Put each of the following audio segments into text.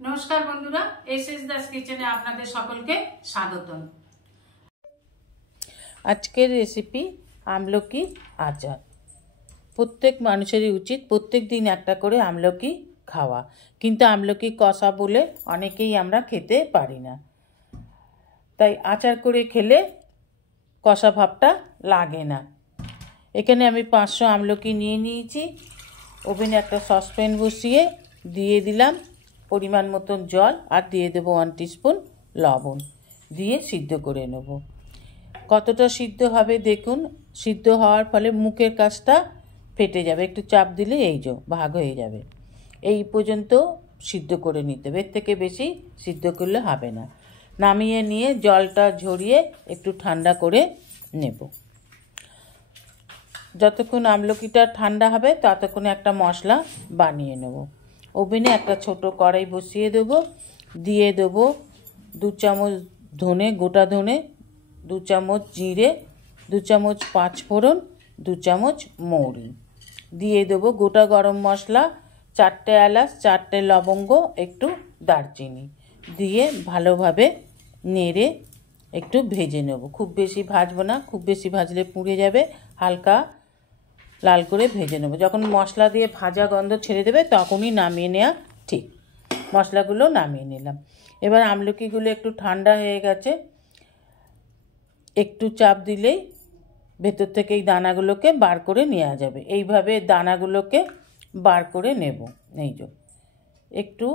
नमस्कार बंधुरा एसएस दास किचेने आपनादेर सकलके स्वागतम। आजकेर रेसिपि आमलकी आचार। प्रत्येक मानुषेरই उचित प्रत्येक दिन एकटा करे आमलकी खावा, किन्तु आमलकी कषा बोले अनेकेई आमरा खेते पारी ना, ताई आचार करे खेले कषा भावटा लागे ना। एखाने आमी 500 आमलकी निये निয়েছি। ओभेने একটা ससप्यान बसिए दिए दिलाम परिमाण मतन जल और दिए देव 1 टीस्पुन लवण दिए सिद्ध करे नेब। कतटा सिद्ध हबे देखुन, सिद्ध हওয়ার फले मुखेर काछटा फेटे जाबे, एकटु चाप दिले এই যে भाग হয়ে যাবে। এই পর্যন্ত সিদ্ধ করে নিতে হবে, এর থেকে বেশি সিদ্ধ করলে হবে না। নামিয়ে নিয়ে জলটা ঝরিয়ে একটু ঠান্ডা করে নেব। যতক্ষণ আমলকিটা ঠান্ডা হবে ততক্ষণে একটা মশলা বানিয়ে নেব। ওভেনে একটা ছোট কড়াই বসিয়ে দেব, দিয়ে দেব 2 চামচ ধনে, গোটা ধনে, 2 চামচ জিরে, 2 চামচ পাঁচফোড়ন, 2 চামচ মৌরি, দিয়ে দেব গোটা গরম মশলা, 4টে এলাচ, 4টে লবঙ্গ, একটু দারচিনি দিয়ে ভালোভাবে নেড়ে একটু ভেজে নেব। খুব বেশি ভাজবো না, খুব বেশি ভাজলে পুড়ে যাবে, হালকা লাল করে ভেজে নেব। যখন মশলা দিয়ে ভাজা গন্ধ ছেড়ে দেবে তখনই নামিয়ে নেওয়া ঠিক। মশলাগুলো নামিয়ে নিলাম। এবার আমলকিগুলো একটু ঠান্ডা হয়ে গেছে, একটু চাপ দিলেই ভেতর থেকে এই দানাগুলোকে বার করে নেওয়া যাবে। এইভাবে দানাগুলোকে বার করে নেব। এই যে একটু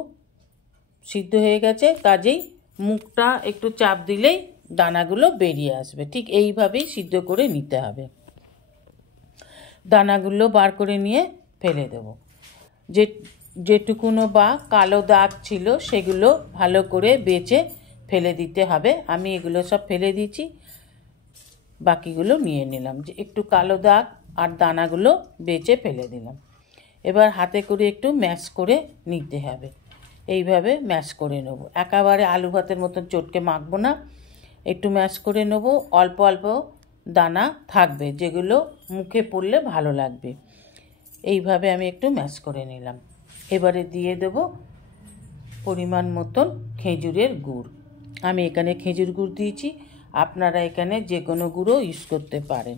সিদ্ধ হয়ে গেছে, কাজেই মুখটা একটু চাপ দিলেই দানাগুলো বেরিয়ে আসবে। ঠিক এইভাবেই সিদ্ধ করে নিতে হবে। দানাগুলো বার করে নিয়ে ফেলে দেব। যেটুকুনো বা কালো দাগ ছিল সেগুলো ভালো করে বেছে ফেলে দিতে হবে। আমি এগুলো সব ফেলে দিয়েছি, বাকিগুলো নিয়ে নিলাম। যে একটু কালো দাগ আর দানাগুলো বেছে ফেলে দিলাম। এবার হাতে করে একটু ম্যাশ করে নিতে হবে। এইভাবে ম্যাশ করে নেব। একেবারে আলু ভাতের মতন চটকে মাখবো না, একটু ম্যাশ করে নেব। অল্প অল্প দানা থাকবে যেগুলো মুখে পড়লে ভালো লাগবে। এইভাবে আমি একটু ম্যাশ করে নিলাম। এবারে দিয়ে দেব পরিমাণ মতন খেজুরের গুড়। আমি এখানে খেজুর গুড় দিয়েছি, আপনারা এখানে যে কোনো গুঁড়ো ইউজ করতে পারেন।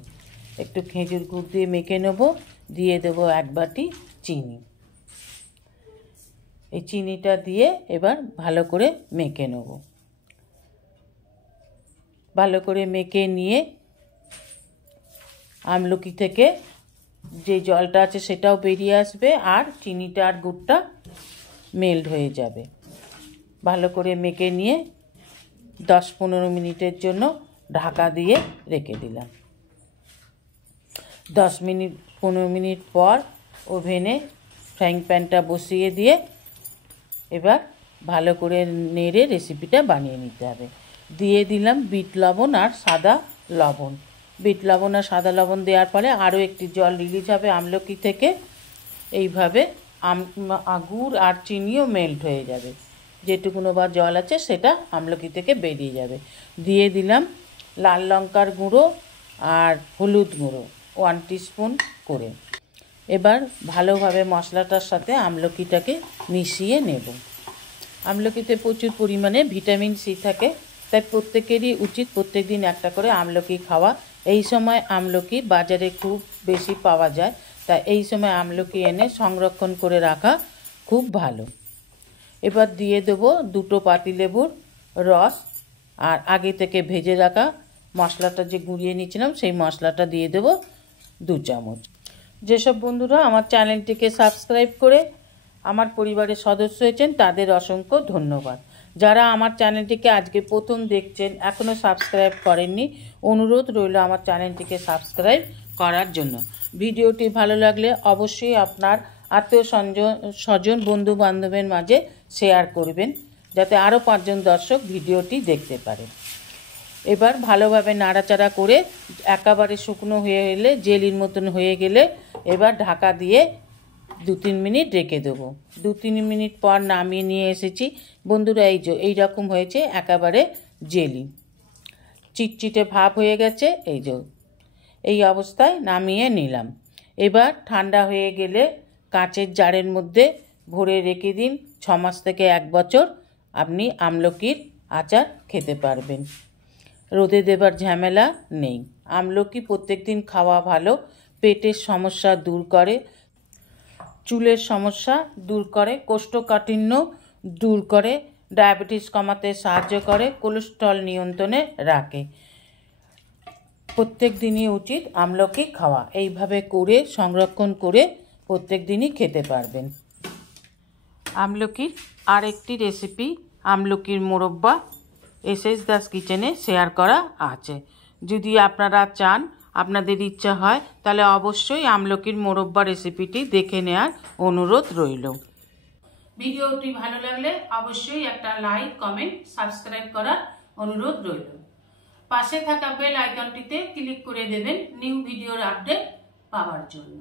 একটু খেজুর গুড় দিয়ে মেখে নেব। দিয়ে দেব 1 বাটি চিনি। এই চিনিটা দিয়ে এবার ভালো করে মেখে নেব। ভালো করে মেখে নিয়ে আমলকি থেকে যে জলটা আছে সেটাও বেরিয়ে আসবে আর চিনিটা আর গুড়টা মেল্ট হয়ে যাবে। ভালো করে মেখে নিয়ে 10-15 মিনিটের জন্য ঢাকা দিয়ে রেখে দিলাম। 10-15 মিনিট পর ওভেনে ফ্রাইং প্যানটা বসিয়ে দিয়ে এবার ভালো করে নেড়ে রেসিপিটা বানিয়ে নিতে হবে। দিয়ে দিলাম বিট লবণ আর সাদা লবণ। বিট লবণ আর সাদা লবণ দেওয়ার ফলে আরও একটি জল রিলিজ হবে আমলকি থেকে। এইভাবে গুড় আর চিনিও মেল্ট হয়ে যাবে। যেটুকুনো বা জল আছে সেটা আমলকি থেকে বেরিয়ে যাবে। দিয়ে দিলাম লাল লঙ্কার গুঁড়ো আর হলুদ গুঁড়ো 1 টিস্পুন করে। এবার ভালোভাবে মশলাটার সাথে আমলকিটাকে মিশিয়ে নেব। আমলকিতে প্রচুর পরিমাণে ভিটামিন সি থাকে, তাই প্রত্যেকেরই উচিত প্রত্যেক দিন একটা করে আমলকি খাওয়া। এই সময় আমলকি বাজারে খুব বেশি পাওয়া যায়, তাই এই সময় আমলকি এনে সংরক্ষণ করে রাখা খুব ভালো। এবার দিয়ে দেব 2 পাতিলেবুর রস আর আগে থেকে ভেজে রাখা মশলাটা যে গুঁড়িয়ে নিয়েছিলাম সেই মশলাটা দিয়ে দেব 2 চামচ। যেসব বন্ধুরা আমার চ্যানেলটিকে সাবস্ক্রাইব করে আমার পরিবারের সদস্য হয়েছেন তাদের অসংখ্য ধন্যবাদ। যারা আমার চ্যানেলটিকে আজকে প্রথম দেখছেন এখনও সাবস্ক্রাইব করেননি, অনুরোধ রইল আমার চ্যানেলটিকে সাবস্ক্রাইব করার জন্য। ভিডিওটি ভালো লাগলে অবশ্যই আপনার আত্মীয় স্বজন বন্ধু বান্ধবের মাঝে শেয়ার করবেন, যাতে আরও 5 জন দর্শক ভিডিওটি দেখতে পারে। এবার ভালোভাবে নাড়াচাড়া করে একেবারে শুকনো হয়ে এলে জেলির মতন হয়ে গেলে এবার ঢাকা দিয়ে 2-3 মিনিট রেখে দেবো। 2-3 মিনিট পর নামিয়ে নিয়ে এসেছি। বন্ধুরা এই যে এইরকম হয়েছে, একেবারে জেলি চিটচিটে ভাব হয়ে গেছে। এই যে এই অবস্থায় নামিয়ে নিলাম। এবার ঠান্ডা হয়ে গেলে কাঁচের জারের মধ্যে ভরে রেখে দিন, 6 মাস থেকে 1 বছর আপনি আমলকির আচার খেতে পারবেন। রোদে দেবার ঝামেলা নেই। আমলকি প্রত্যেক দিন খাওয়া ভালো। পেটের সমস্যা দূর করে, চুলের সমস্যা দূর করে, কোষ্ঠকাঠিন্য দূর করে, ডায়াবেটিস কমাতে সাহায্য করে, কোলেস্ট্রল নিয়ন্ত্রণে রাখে। প্রত্যেক দিনই উচিত আমলকি খাওয়া। এইভাবে করে সংরক্ষণ করে প্রত্যেক দিনই খেতে পারবেন। আমলকির আরেকটি রেসিপি, আমলকির মোরব্বা, এসএস দাস কিচেনে শেয়ার করা আছে। যদি আপনারা চান, আপনাদের ইচ্ছা হয়, তাহলে অবশ্যই আমলকির মোরব্বা রেসিপিটি দেখে নেওয়ার অনুরোধ রইল। ভিডিওটি ভালো লাগলে অবশ্যই একটা লাইক, কমেন্ট, সাবস্ক্রাইব করার অনুরোধ রইল। পাশে থাকা বেল আইকনটিতে ক্লিক করে দেবেন নিউ ভিডিওর আপডেট পাওয়ার জন্য।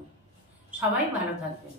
সবাই ভালো থাকবেন।